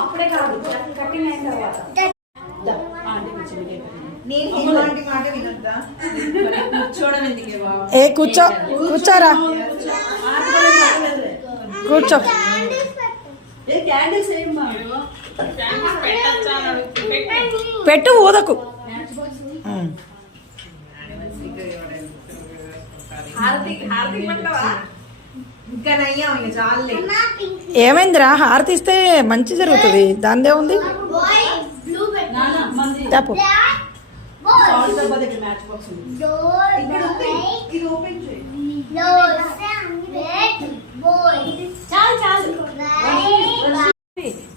అప్పుడే కాదు కట్టింగ్ అయిన తర్వాత ఏ కూర్చో కూర్చోరా కూర్చో పెట్టు ఊదకు ఏమైందిరా హారతి ఇస్తే మంచి జరుగుతుంది దానిదే ఉంది చెప్పు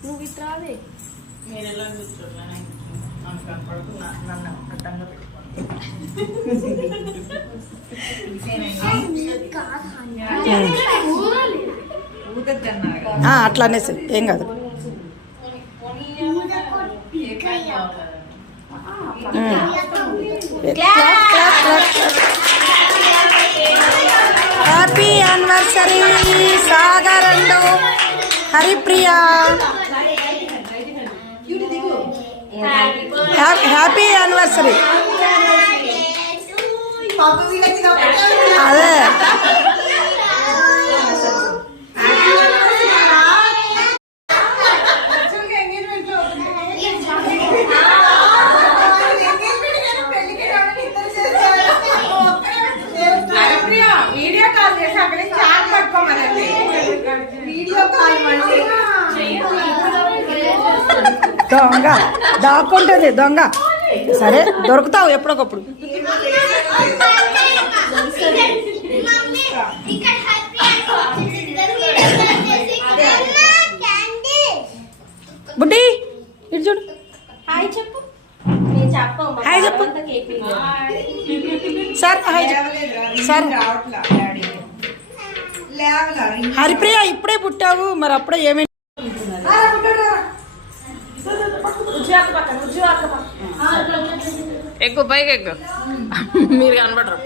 నువ్వు ఇట్రావే అట్లా అనేసి ఏం కాదు happy anniversary Sagar and Haripriya happy anniversary అదే వీడియో కాల్ చేసి అక్కడ చాట్ పట్టుకోమనండి వీడియో కాల్ దొంగ దాక్కుంటుంది దొంగ సరే దొరుకుతావు ఎప్పుడొకప్పుడు బుడ్డి ఇటు చూడు హాయ్ చెప్పు హాయ్ చెప్పు సార్ హాయ్ సార్ హరిప్రియ ఇప్పుడే పుట్టావు మరి అప్పుడే ఏమైంది ఎక్కువ పైకి ఎక్కువ మీరు కనబడరు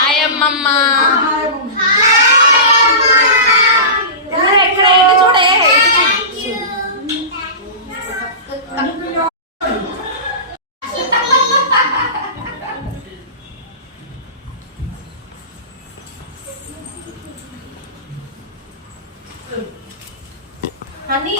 ఆయమ్మమ్మ హనీ